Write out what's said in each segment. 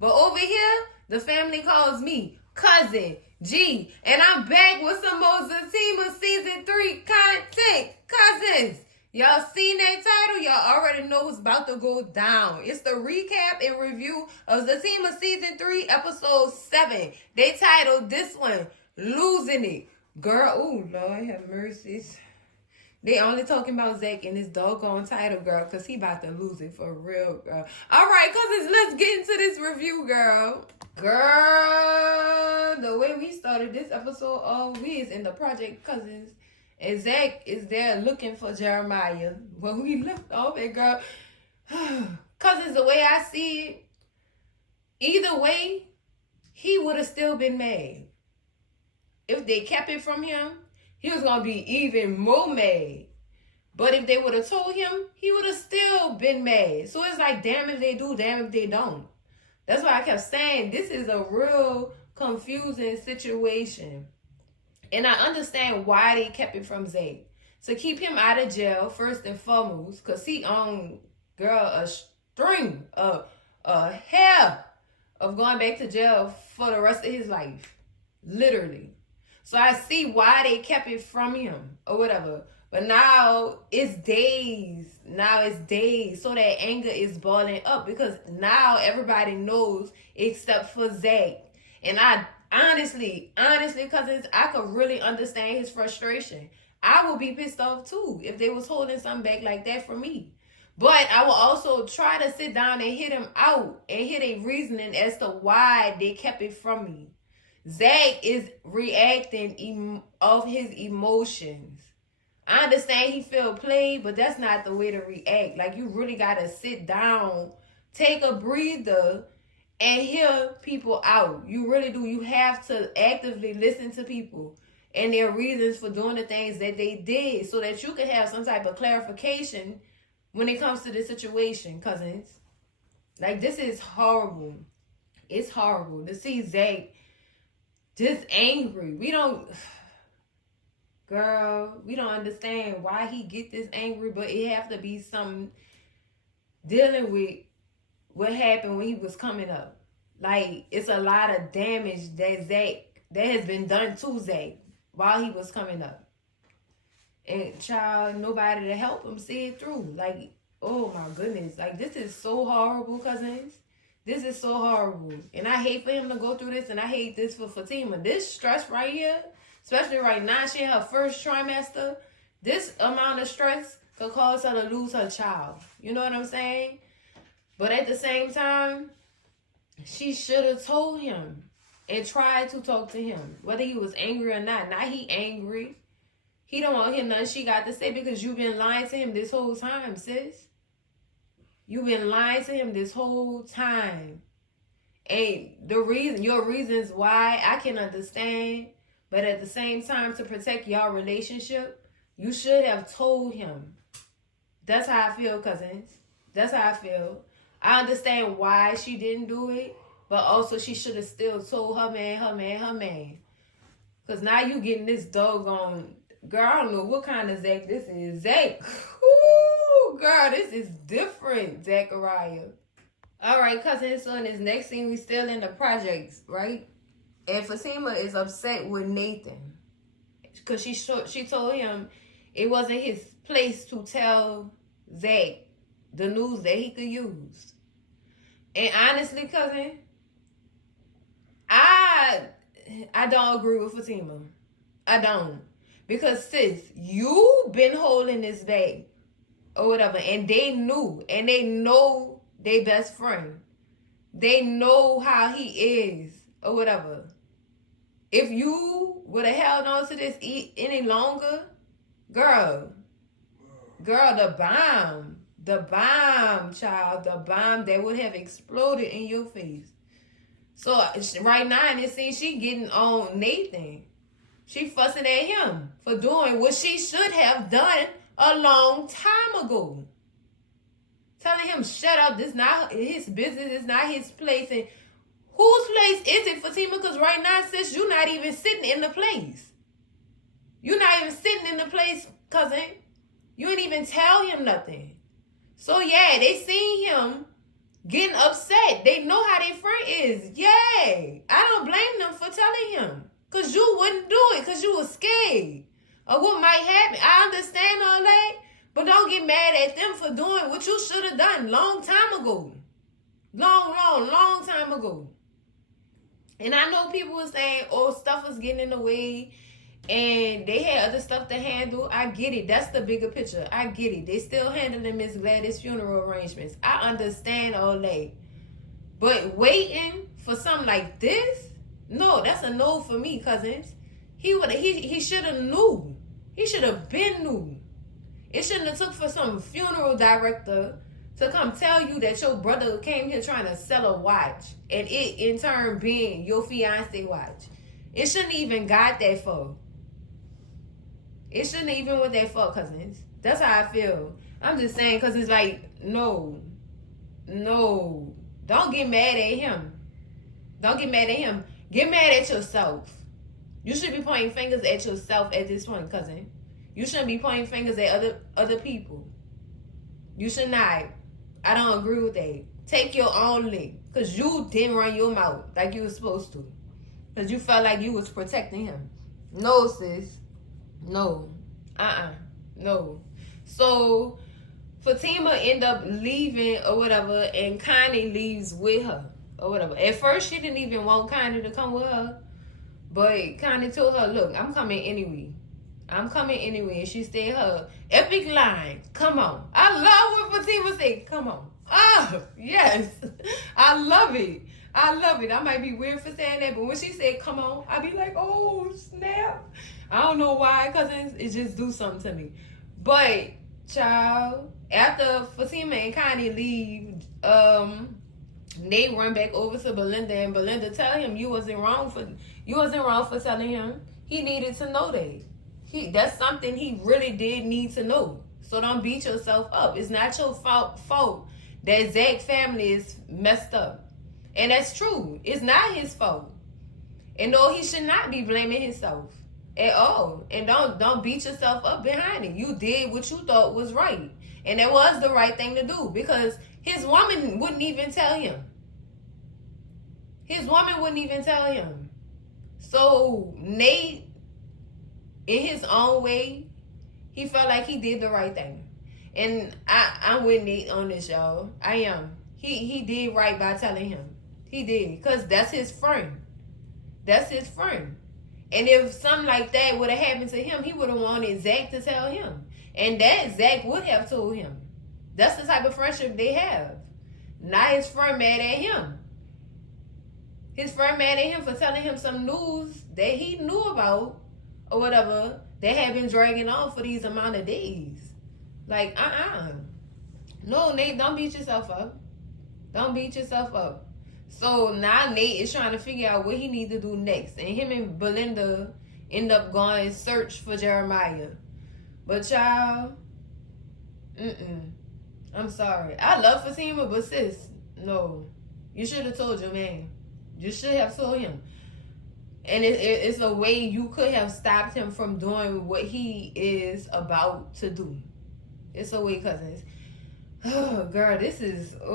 But over here, the family calls me Cousin G. And I'm back with some more Zatima Season 3 content. Cousins, y'all seen that title? Y'all already know what's about to go down. It's the recap and review of Zatima Season 3, Episode 7. They titled this one, Losing It. Girl, oh Lord have mercy. They only talking about Zach in this doggone title, girl, because he about to lose it for real, girl. All right, cousins, let's get into this review, girl. Girl, the way we started this episode, all we is in the project, cousins. And Zach is there looking for Jeremiah. When we left off it, girl. Cousins, the way I see it, either way, he would have still been mad. If they kept it from him, he was going to be even more mad. But if they would have told him, he would have still been mad. So it's like, damn if they do, damn if they don't. That's why I kept saying, this is a real confusing situation. And I understand why they kept it from Zach. To keep him out of jail, first and foremost, because he owned, girl, a string, a hair of going back to jail for the rest of his life. Literally. So I see why they kept it from him or whatever. But now it's days. So that anger is boiling up because now everybody knows except for Zach. And I honestly, cousins, I could really understand his frustration. I would be pissed off too if they was holding something back like that from me. But I will also try to sit down and hit him out and hit a reasoning as to why they kept it from me. Zach is reacting off his emotions. I understand he feel played, but that's not the way to react. Like, you really got to sit down, take a breather, and hear people out. You really do. You have to actively listen to people and their reasons for doing the things that they did so that you can have some type of clarification when it comes to this situation, cousins. Like, this is horrible. It's horrible to see Zach just angry. We don't understand why he get this angry, but it have to be something dealing with what happened when he was coming up. Like, it's a lot of damage that has been done to Zach while he was coming up. And child, nobody to help him see it through. Like, oh my goodness. Like, this is so horrible, cousins. This is so horrible. And I hate for him to go through this, and I hate this for Fatima. This stress right here, especially right now, she in her first trimester, this amount of stress could cause her to lose her child. You know what I'm saying? But at the same time, she should have told him and tried to talk to him, whether he was angry or not. Now he angry. He don't want to hear nothing she got to say because you've been lying to him this whole time, sis. You've been lying to him this whole time. And your reasons why, I can understand. But at the same time, to protect y'all relationship, you should have told him. That's how I feel, cousins. That's how I feel. I understand why she didn't do it. But also, she should have still told her man. Because now you getting this doggone... Girl, I don't know what kind of Zach this is. Zach... Girl, this is different, Zachariah. All right, cousin. So in this next scene, we still in the projects, right? And Fatima is upset with Nathan because she told him it wasn't his place to tell Zach the news that he could use. And honestly, cousin, I don't agree with Fatima. I don't. Because sis, you been holding this back. Or whatever, and they knew, and they know their best friend. They know how he is, or whatever. If you would have held on to this any longer, girl, the bomb, child, the bomb that would have exploded in your face. So right now in this scene, she getting on Nathan. She fussing at him for doing what she should have done a long time ago. Telling him, shut up, this not his business, it's not his place. And whose place is it, Fatima? Because right now, sis, you're not even sitting in the place. You're not even sitting in the place, cousin. You didn't even tell him nothing. So yeah, they seen him getting upset. They know how their friend is. Yay. I don't blame them for telling him. Because you wouldn't do it because you were scared of what might happen. I understand all that. But don't get mad at them for doing what you should have done long time ago. Long time ago. And I know people were saying, oh, stuff was getting in the way and they had other stuff to handle. I get it. That's the bigger picture. I get it. They still handling Miss Gladys' funeral arrangements. I understand all that. But waiting for something like this? No, that's a no for me, cousins. He should have knew. He should have been knew. It shouldn't have took for some funeral director to come tell you that your brother came here trying to sell a watch and it in turn being your fiance watch. It shouldn't even got that far. It shouldn't even went that far, cousins. That's how I feel. I'm just saying because it's like, no. Don't get mad at him. Don't get mad at him. Get mad at yourself. You should be pointing fingers at yourself at this point, cousin. You shouldn't be pointing fingers at other people. You should not. I don't agree with that. Take your own lick. Because you didn't run your mouth like you were supposed to. Because you felt like you was protecting him. No, sis. No. No. So, Fatima end up leaving or whatever, and Connie leaves with her or whatever. At first, she didn't even want Connie to come with her. But Connie told her, look, I'm coming anyway. And she said her epic line, come on. I love what Fatima said, come on. Ah, yes. I love it. I might be weird for saying that, but when she said come on, I be like, oh, snap. I don't know why, cousins. It just do something to me. But, child, after Fatima and Connie leave, they run back over to Belinda, and Belinda tell him you wasn't wrong for telling him. He needed to know that. That's something he really did need to know. So don't beat yourself up. It's not your fault that Zach's family is messed up. And that's true. It's not his fault. And no, he should not be blaming himself at all. And don't beat yourself up behind it. You did what you thought was right. And that was the right thing to do because his woman wouldn't even tell him. So Nate, in his own way, he felt like he did the right thing. And I'm with Nate on this, y'all. I am. He did right by telling him. He did. Because that's his friend. And if something like that would have happened to him, he would have wanted Zach to tell him. And that Zach would have told him. That's the type of friendship they have. Not his friend mad at him. His friend mad at him for telling him some news that he knew about or whatever that had been dragging on for these amount of days. Like, No, Nate, don't beat yourself up. So now Nate is trying to figure out what he needs to do next. And him and Belinda end up going and search for Jeremiah. But y'all, I'm sorry. I love Fatima, but sis, no. You should have told your man. You should have told him. And it's a way you could have stopped him from doing what he is about to do. It's a way, cousins. Oh, girl, this is a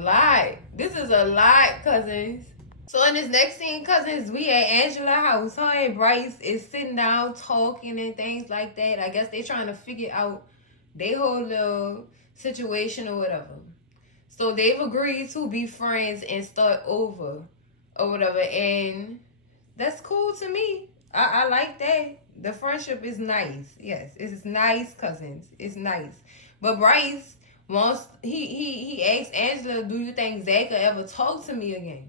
lot. This is a lot, cousins. So in this next scene, cousins, we at Angela's house. Her and Bryce is sitting down talking and things like that. I guess they trying to figure out their whole little situation or whatever. So they've agreed to be friends and start over or whatever. And that's cool to me. I like that. The friendship is nice. Yes, it's nice, cousins. It's nice. But Bryce wants, he asked Angela, do you think Zach will ever talk to me again?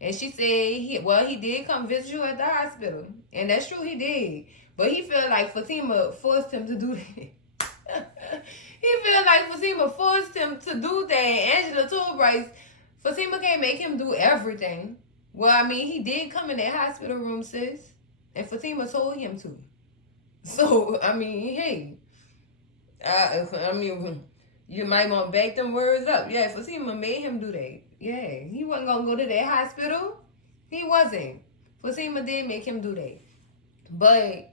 And she said, he did come visit you at the hospital. And that's true, he did. But he felt like Fatima forced him to do that. He felt like Fatima forced him to do that. And Angela told Bryce, Fatima can't make him do everything. Well, I mean, he did come in that hospital room, sis. And Fatima told him to. So, I mean, hey. You might want to back them words up. Yeah, Fatima made him do that. Yeah, he wasn't going to go to that hospital. He wasn't. Fatima did make him do that. But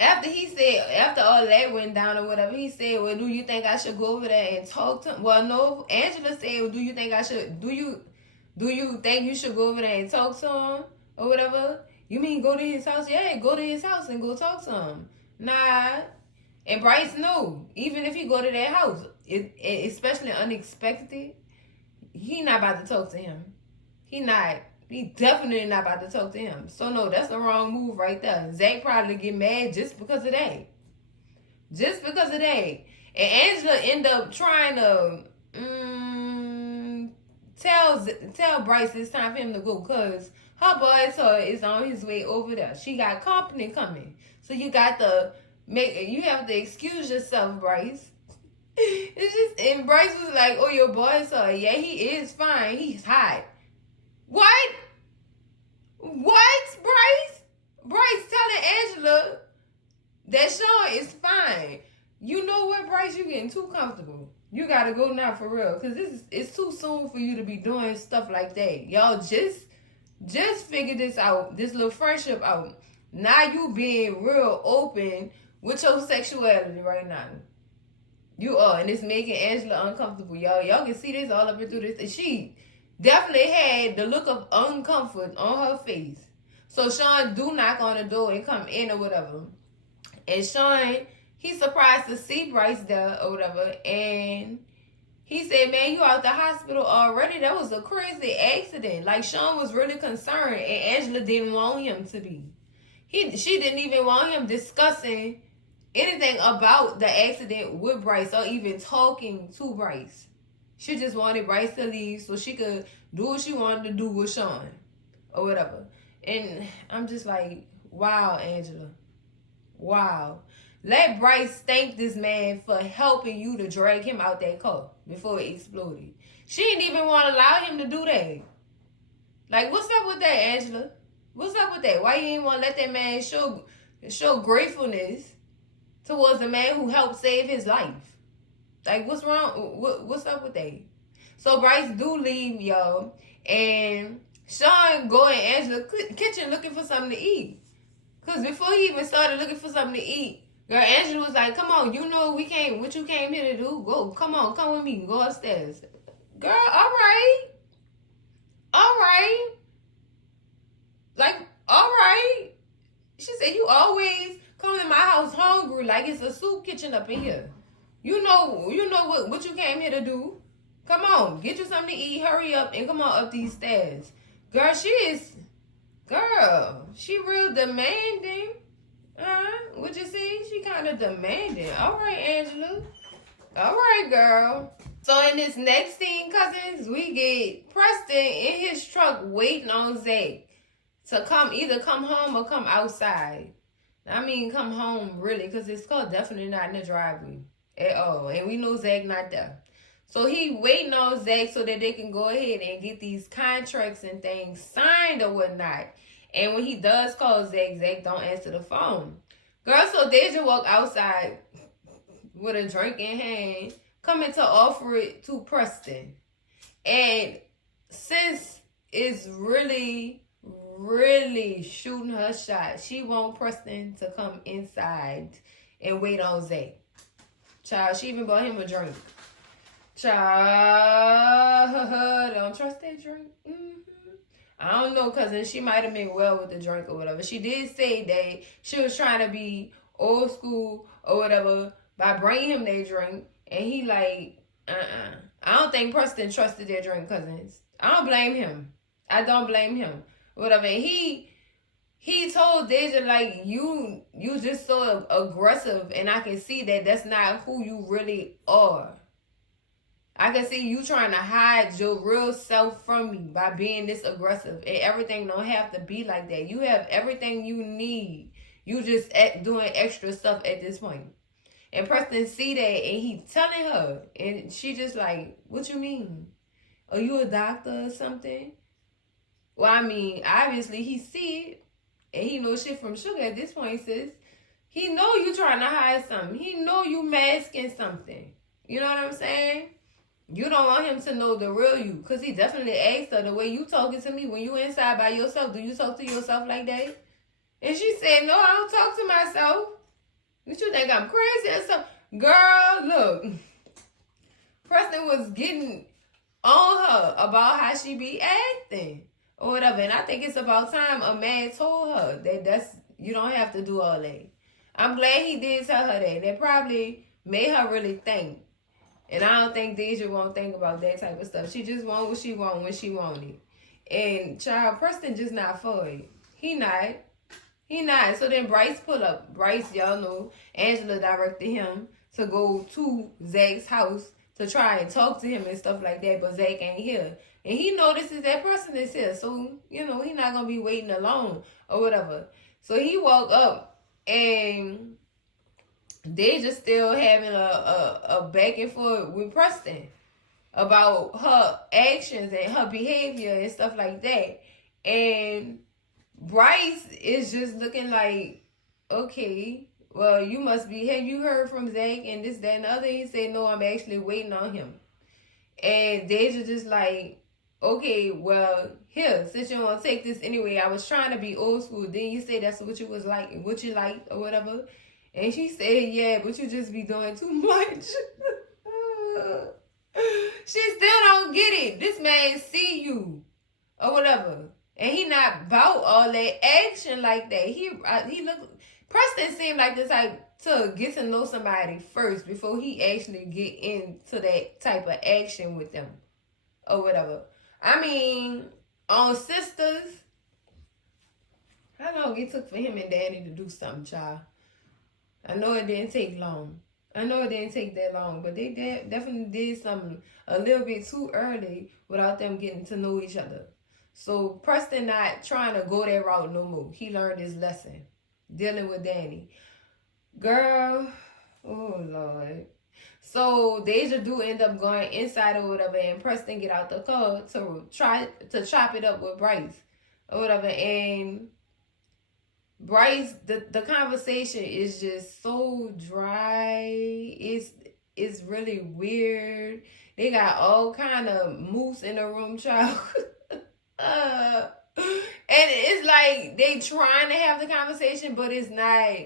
After all that went down or whatever, he said, well, do you think I should go over there and talk to him? Well, no, Angela said, well, do you think you should go over there and talk to him or whatever? You mean go to his house? Yeah, go to his house and go talk to him. Nah. And Bryce, no. Even if he go to that house, especially unexpected, he not about to talk to him. He not. He definitely not about to talk to him. So no, that's the wrong move right there. Zach probably get mad just because of that. Just because of that. And Angela end up trying to tell Bryce it's time for him to go because her boy is on his way over there. She got company coming. So you have to excuse yourself, Bryce. It's just, and Bryce was like, oh, your boy saw it. Yeah, he is fine. He's hot. What? What, Bryce? Bryce telling Angela that Sean is fine. You know what, Bryce? You getting too comfortable. You gotta go now for real, cause it's too soon for you to be doing stuff like that. Y'all just figure this out, this little friendship out. Now you being real open with your sexuality right now. You are, and it's making Angela uncomfortable, y'all. Y'all can see this all up and through this. And she definitely had the look of uncomfort on her face. So Sean do knock on the door and come in or whatever. And Sean, he's surprised to see Bryce there or whatever. And he said, man, you out the hospital already? That was a crazy accident. Like, Sean was really concerned, and Angela didn't want him to be. She didn't even want him discussing anything about the accident with Bryce or even talking to Bryce. She just wanted Bryce to leave so she could do what she wanted to do with Sean or whatever. And I'm just like, wow, Angela. Wow. Let Bryce thank this man for helping you to drag him out that car before it exploded. She didn't even want to allow him to do that. Like, what's up with that, Angela? What's up with that? Why you didn't want to let that man show gratefulness towards the man who helped save his life? Like, what's wrong? What's up with that? So Bryce do leave, y'all. And Sean go in Angela's kitchen looking for something to eat. Because before he even started looking for something to eat, girl, Angela was like, come on, you know what you came here to do? Go, come on, come with me. Go upstairs. Girl, all right. All right. Like, all right. She said, you always come in my house hungry like it's a soup kitchen up in here. You know what you came here to do. Come on, get you something to eat. Hurry up and come on up these stairs. Girl, she real demanding. What you see? She kind of demanding. All right, Angela. All right, girl. So in this next scene, cousins, we get Preston in his truck waiting on Zach to either come home or come outside. I mean, come home, really, because his car definitely not in the driveway at all. And we know Zach not there. So he waiting on Zach so that they can go ahead and get these contracts and things signed or whatnot. And when he does call Zach, Zach don't answer the phone. Girl, so Deja walk outside with a drink in hand, coming to offer it to Preston. And sis is really shooting her shot. She want Preston to come inside and wait on Zach. Child, she even bought him a drink. Child, don't trust that drink. I don't know, cousin. She might have been well with the drink or whatever. She did say that she was trying to be old school or whatever by bringing him that drink. And he like, I don't think Preston trusted that drink, cousins. I don't blame him. I don't blame him. Whatever. And he told Deja, like, you just so aggressive. And I can see that that's not who you really are. I can see you trying to hide your real self from me by being this aggressive. And everything don't have to be like that. You have everything you need. You just doing extra stuff at this point. And Preston see that and he telling her. And she just like, what you mean? Are you a doctor or something? Well, I mean, obviously he see it. And he knows shit from sugar at this point, sis. He know you trying to hide something. He know you masking something. You know what I'm saying? You don't want him to know the real you. Because he definitely asked her, the way you talking to me when you inside by yourself, do you talk to yourself like that? And she said, no, I don't talk to myself. Did you think I'm crazy or something? Girl, look. Preston was getting on her about how she be acting or whatever. And I think it's about time a man told her that's you don't have to do all that. I'm glad he did tell her that. That probably made her really think. And I don't think Deja won't think about that type of stuff. She just want what she want when she want it. And child, Preston just not for it. He not. He not. So then Bryce pull up. Bryce, y'all know, Angela directed him to go to Zach's house to try and talk to him and stuff like that. But Zach ain't here. And he notices that person is here. So, you know, he not going to be waiting alone or whatever. So he walk up and they just still having a back and forth with Preston about her actions and her behavior and stuff like that. And Bryce is just looking like, okay, well, you must be, have you heard from Zach and this, that, and the other? He said, no, I'm actually waiting on him. And Deja just like, okay, well, here, since you don't want to take this anyway, I was trying to be old school. Then you say that's what you was like, what you like or whatever. And she said, yeah, but you just be doing too much. She still don't get it. This man see you or whatever. And he not about all that action like that. He look. Preston seemed like the type to get to know somebody first before he actually get into that type of action with them or whatever. I mean, on Sisters, how long it took for him and Danny to do something, child? I know it didn't take long. I know it didn't take that long, but they definitely did something a little bit too early without them getting to know each other. So Preston not trying to go that route no more. He learned his lesson dealing with Danny. Girl, oh Lord. So Deja do end up going inside or whatever, and Preston get out the car to try to chop it up with Bryce or whatever. And Bryce, the conversation is just so dry. It's really weird. They got all kind of moose in the room, child. And it's like they trying to have the conversation, but it's not.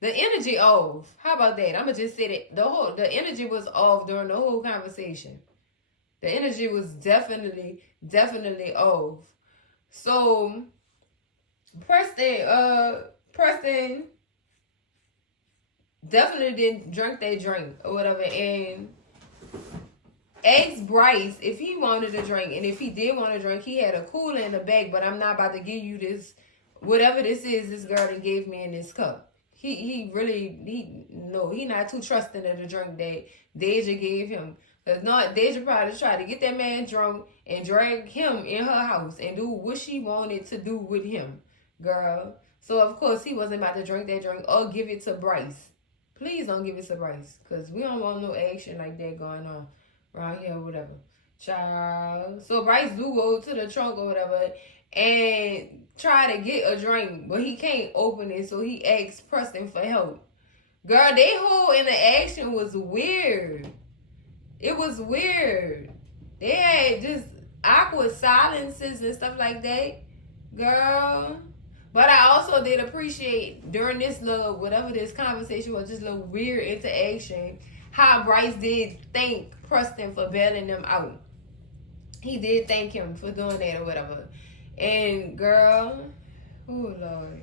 The energy off. How about that? I'm gonna just say that the energy was off during the whole conversation. The energy was definitely off. So Preston definitely didn't drink that drink or whatever, and asked Bryce if he wanted a drink, and if he did want a drink, he had a cooler in the bag. But I'm not about to give you this, whatever this is. This girl that gave me in this cup. He not too trusting of the drink that Deja gave him. Cause not Deja probably tried to get that man drunk and drag him in her house and do what she wanted to do with him, girl. So of course he wasn't about to drink that drink or give it to Bryce. Please don't give it to Bryce, cause we don't want no action like that going on around here or whatever. Child. So Bryce do go to the trunk or whatever and try to get a drink, but he can't open it, so he asks Preston for help. Girl, they whole interaction was weird. It was weird. They had just awkward silences and stuff like that. Girl. But I also did appreciate during this little, whatever this conversation was, just little weird interaction, how Bryce did thank Preston for bailing them out. He did thank him for doing that or whatever. And girl, oh Lord.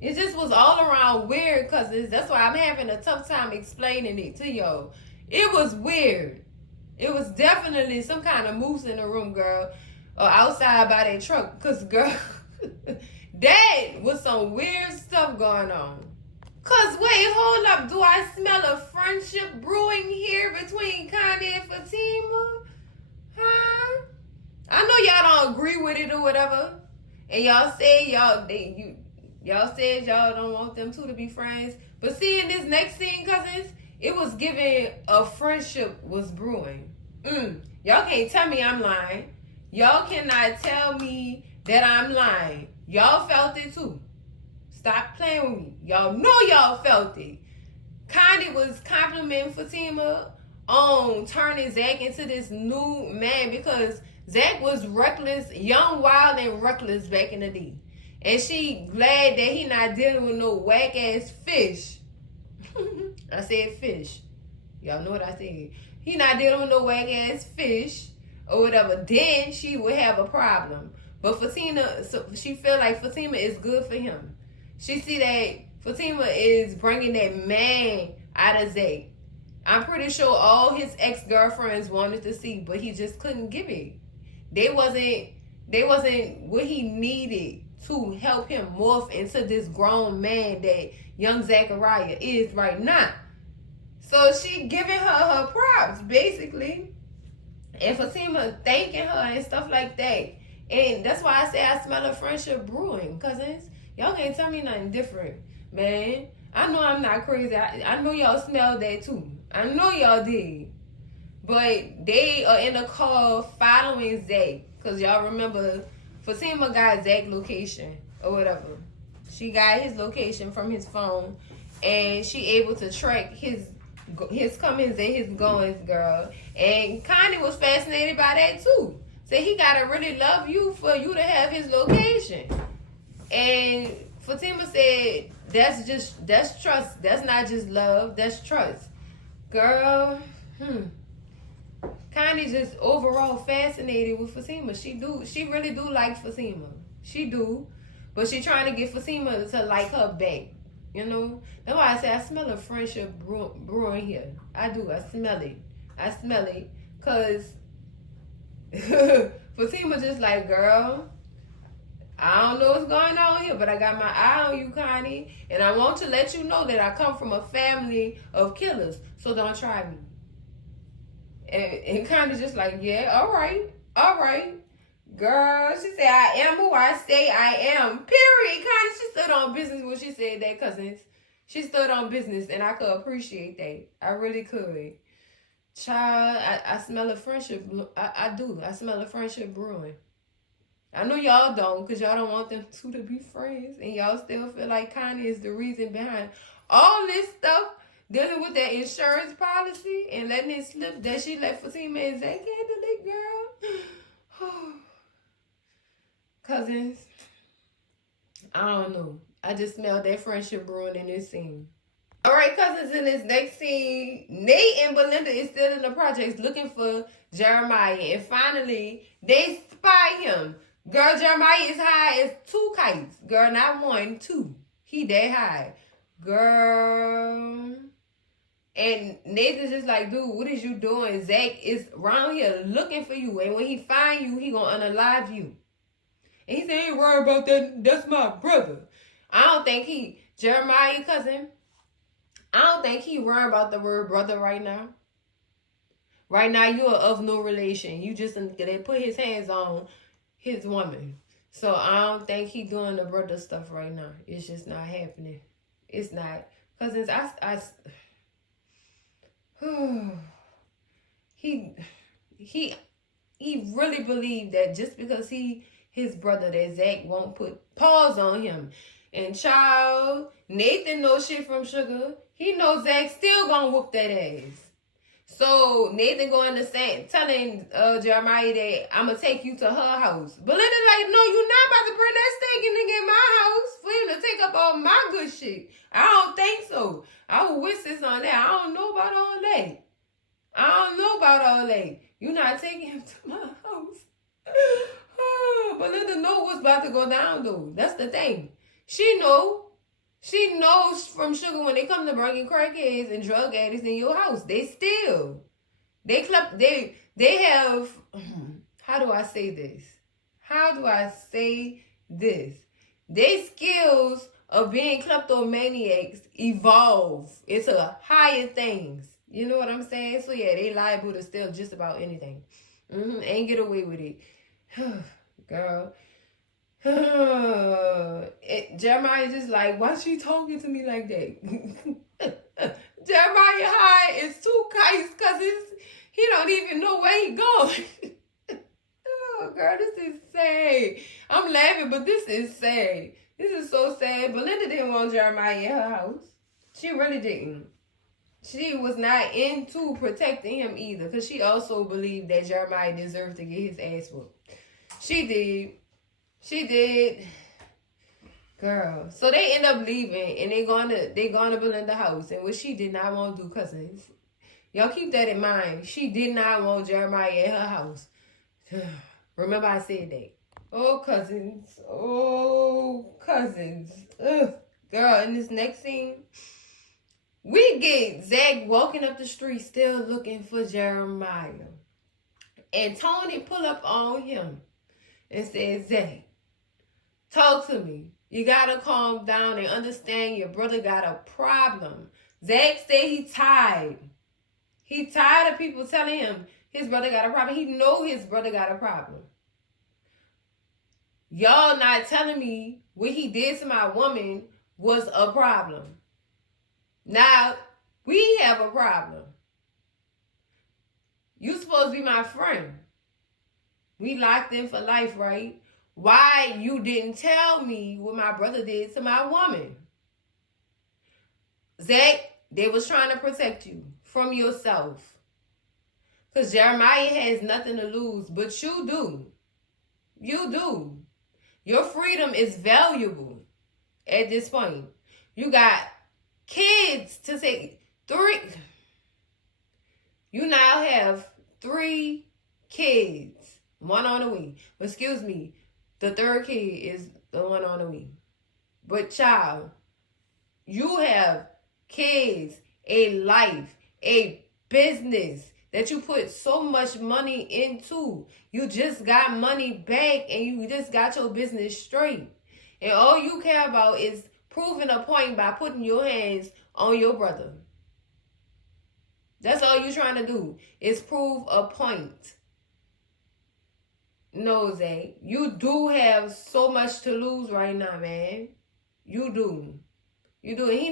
It just was all around weird, because that's why I'm having a tough time explaining it to y'all. It was weird. It was definitely some kind of moose in the room, girl. Or outside by that truck. Because, girl, that was some weird stuff going on. Because, wait, hold up. Do I smell a friendship brewing here between Kanye and Fatima? Huh? I know y'all don't agree with it or whatever. And y'all say y'all said y'all don't want them two to be friends. But see, in this next scene, cousins, it was giving a friendship was brewing. Y'all can't tell me I'm lying. Y'all cannot tell me that I'm lying. Y'all felt it too. Stop playing with me. Y'all know y'all felt it. Kanye was complimenting Fatima on turning Zach into this new man, because Zach was reckless, young, wild, and reckless back in the day. And she glad that he not dealing with no whack-ass fish I said fish. Y'all know what I said. He not dealing with no wag ass fish or whatever. Then she would have a problem. But Fatima, so she feel like Fatima is good for him. She see that Fatima is bringing that man out of Zach. I'm pretty sure all his ex-girlfriends wanted to see, but he just couldn't give it. They wasn't what he needed to help him morph into this grown man that young Zachariah is right now. So she giving her props, basically. And Fatima thanking her and stuff like that. And that's why I say I smell a friendship brewing, cousins. Y'all can't tell me nothing different, man. I know I'm not crazy. I know y'all smell that too. I know y'all did. But they are in a call following Zach. Because y'all remember, Fatima got Zach's location or whatever. She got his location from his phone. And she able to track his comings and his goings, girl. And Connie was fascinated by that too. So he gotta really love you for you to have his location. And Fatima said, that's trust. That's not just love, that's trust. Girl, Connie just overall fascinated with Fatima. She really do like Fatima. She do. But she trying to get Fatima to like her back. You know? That's why I say I smell a friendship brewing here. I do. I smell it. Because Fatima just like, girl, I don't know what's going on here, but I got my eye on you, Connie. And I want to let you know that I come from a family of killers. So don't try me. And Connie just like, yeah, all right. Girl, she said, I am who I say I am. Period. Connie, she stood on business when she said that, cousins. She stood on business, and I could appreciate that. I really could. Child, I smell a friendship. I do. I smell a friendship brewing. I know y'all don't, because y'all don't want them two to be friends. And y'all still feel like Connie is the reason behind all this stuff, dealing with that insurance policy and letting it slip that she let Fatima and Zach handle it, girl. Cousins, I don't know. I just smelled that friendship brewing in this scene. All right, cousins, in this next scene, Nate and Belinda is still in the projects looking for Jeremiah. And finally, they spy him. Girl, Jeremiah is high as 2 kites. Girl, not 1, 2. He that high. Girl. And Nathan's just like, dude, what is you doing? Zach is around here looking for you. And when he find you, he gonna unalive you. And he said, ain't worried about that. That's my brother. I don't think Jeremiah, cousin, I don't think he worried about the word brother right now. Right now, you are of no relation. You just, they put his hands on his woman. So I don't think he doing the brother stuff right now. It's just not happening. It's not. Cousins, he really believed that just because his brother, that Zach won't put paws on him. And child, Nathan knows shit from Sugar. He knows Zach still gonna whoop that ass. So Nathan going to say, telling Jeremiah that I'm gonna take you to her house. But Linda like, no, you're not about to bring that stinking nigga in my house for him to take up all my good shit. I don't think so. I will witness on that. I don't know about all that. You're not taking him to my house. But Linda know what's about to go down though. That's the thing. She knows from Sugar when they come to bringing crackheads and drug addicts in your house. They have, how do I say this? Their skills of being kleptomaniacs evolve into higher things. You know what I'm saying? So yeah, they liable to steal just about anything. Ain't get away with it. Girl. Jeremiah just like, why she talking to me like that? Jeremiah high is 2 kites because he don't even know where he going. Oh, girl, this is sad. I'm laughing, but this is sad. This is so sad. Belinda didn't want Jeremiah in her house. She really didn't. She was not into protecting him either, because she also believed that Jeremiah deserved to get his ass whooped. She did. Girl. So they end up leaving and they going to Belinda's house. And what she did not want to do, cousins. Y'all keep that in mind. She did not want Jeremiah at her house. Remember I said that. Oh, cousins. Oh, cousins. Ugh. Girl, in this next scene, we get Zach walking up the street still looking for Jeremiah. And Tony pull up on him and says, Zach, talk to me. You gotta calm down and understand your brother got a problem. Zach said he tired. He tired of people telling him his brother got a problem. He know his brother got a problem. Y'all not telling me what he did to my woman was a problem. Now, we have a problem. You supposed to be my friend. We locked in for life, right? Why you didn't tell me what my brother did to my woman? Zach, they was trying to protect you from yourself. Because Jeremiah has nothing to lose, but you do. You do. Your freedom is valuable at this point. You got kids to take 3. You now have 3 kids. 1 on the way. Excuse me. The 3rd kid is the one on the way. But child, you have kids, a life, a business that you put so much money into. You just got money back and you just got your business straight. And all you care about is proving a point by putting your hands on your brother. That's all you're trying to do is prove a point. No, Zay, you do have so much to lose right now, man. You do. You do. He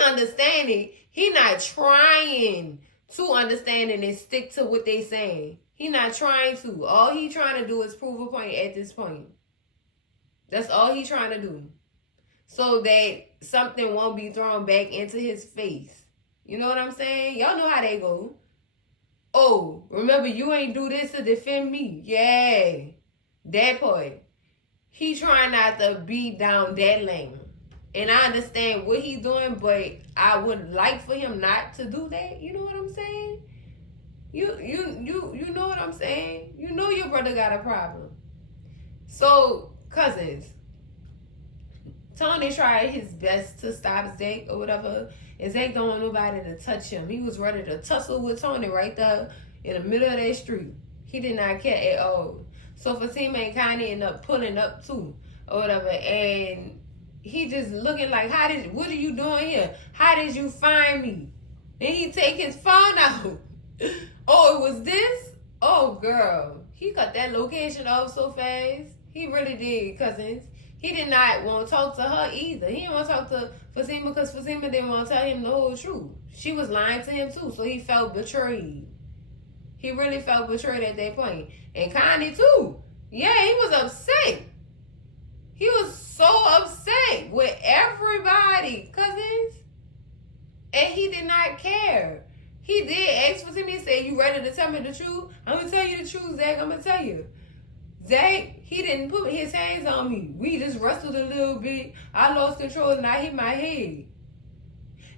understanding. He not trying to understand it and stick to what they saying. He not trying to. All he trying to do is prove a point at this point. That's all he trying to do. So that something won't be thrown back into his face. You know what I'm saying? Y'all know how they go. Oh, remember you ain't do this to defend me. Yeah. That part. He trying not to be down that lane. And I understand what he's doing, but I would like for him not to do that. You know what I'm saying? You know what I'm saying? You know your brother got a problem. So, cousins, Tony tried his best to stop Zach or whatever, and Zach don't want nobody to touch him. He was ready to tussle with Tony right there in the middle of that street. He did not care at all. So Fatima and Connie end up pulling up too or whatever, and he just looking like, what are you doing here? How did you find me? Then he take his phone out. Oh, it was this? Oh, girl. He cut that location off so fast. He really did, cousins. He did not want to talk to her either. He didn't want to talk to Fatima because Fatima didn't want to tell him the whole truth. She was lying to him too, so he felt betrayed. He really felt betrayed at that point. And Connie too. Yeah, he was upset. He was so upset with everybody, cousins. And he did not care. He did ask Fatima. He said, you ready to tell me the truth? I'm going to tell you the truth, Zach. I'm going to tell you. Zach, he didn't put his hands on me. We just wrestled a little bit. I lost control and I hit my head.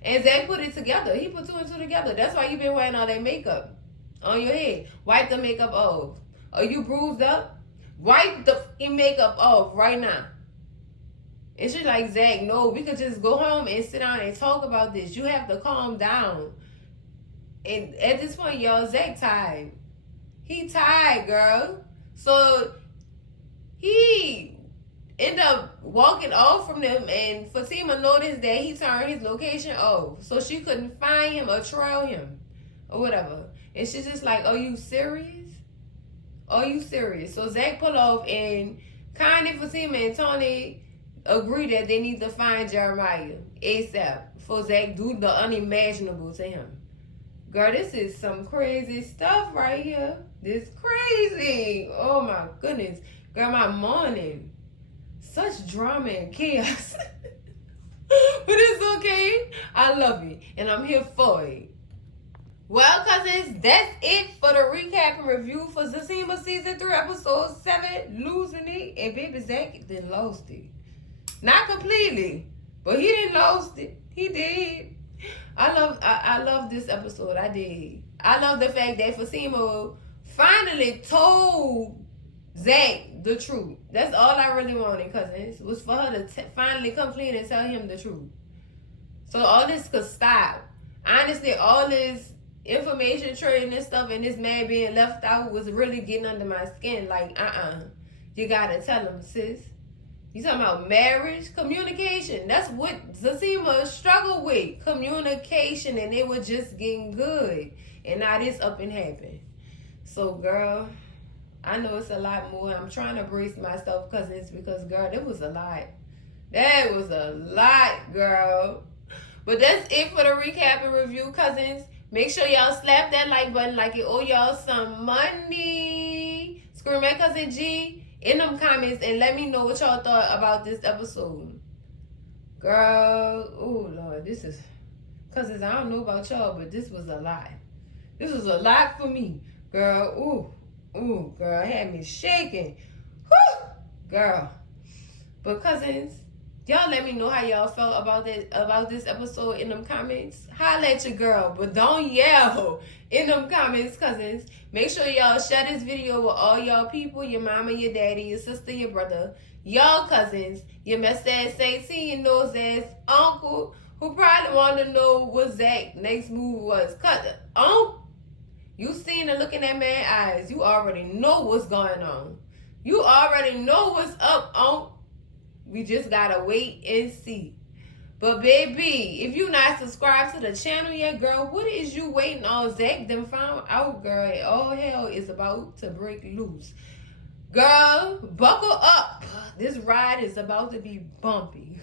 And Zach put it together. He put 2 and 2 together. That's why you been wearing all that makeup on your head. Wipe the makeup off. Are you bruised up? Wipe the makeup off right now. And she's like, Zach, no, we could just go home and sit down and talk about this. You have to calm down. And at this point, y'all, Zach tired. He tired, girl. So he ended up walking off from them, and Fatima noticed that he turned his location off. So she couldn't find him or trail him or whatever. And she's just like, are you serious? Are you serious? So Zach pulled off, and Connie, Fatima, and Tony agree that they need to find Jeremiah ASAP for Zach do the unimaginable to him. Girl, this is some crazy stuff right here. This crazy. Oh my goodness. Girl, my morning. Such drama and chaos. But it's okay. I love it. And I'm here for it. Well, cousins, that's it for the recap and review for Zatima Season 3, Episode 7, Losing It. and baby Zach then lost it. Not completely, but he didn't lost it. He did. I love this episode. I did. I love the fact that Fatima finally told Zach the truth. That's all I really wanted, cousins, was for her to finally come clean and tell him the truth. So all this could stop. Honestly, all this information trading and stuff and this man being left out was really getting under my skin. Like, you gotta tell him, sis. You talking about marriage? Communication. That's what Zatima struggled with. Communication, and it was just getting good. And now this up and happened. So, girl, I know it's a lot more. I'm trying to brace myself, cousins, because, girl, that was a lot. That was a lot, girl. But that's it for the recap and review, cousins. Make sure y'all slap that like button like it owe y'all some money. Scream at Cousin G in them comments and let me know what y'all thought about this episode. Girl, oh Lord, this is, cousins, I don't know about y'all, but this was a lot. This was a lot for me. Girl, ooh, girl, it had me shaking. Whew, girl. But cousins, y'all let me know how y'all felt about this episode in them comments. Holla at your girl, but don't yell in them comments, cousins. Make sure y'all share this video with all y'all people, your mama, your daddy, your sister, your brother, y'all cousins, your mess ass Saint, your nose ass uncle, who probably want to know what Zach's next move was. You seen the look in that man's eyes. You already know what's going on. You already know what's up, uncle. We just gotta wait and see. But baby, if you not subscribed to the channel yet, girl, what is you waiting on? Zach them found out, girl. All hell is about to break loose. Girl, buckle up. This ride is about to be bumpy.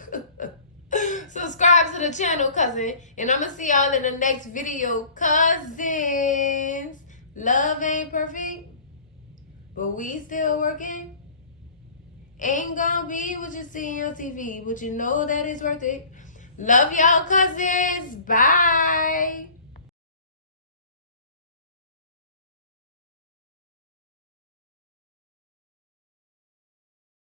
Subscribe to the channel, cousin. And I'm gonna see y'all in the next video, cousins. Love ain't perfect, but we still working. Ain't gonna be what you see on TV, but you know that it's worth it. Love y'all, cousins. Bye.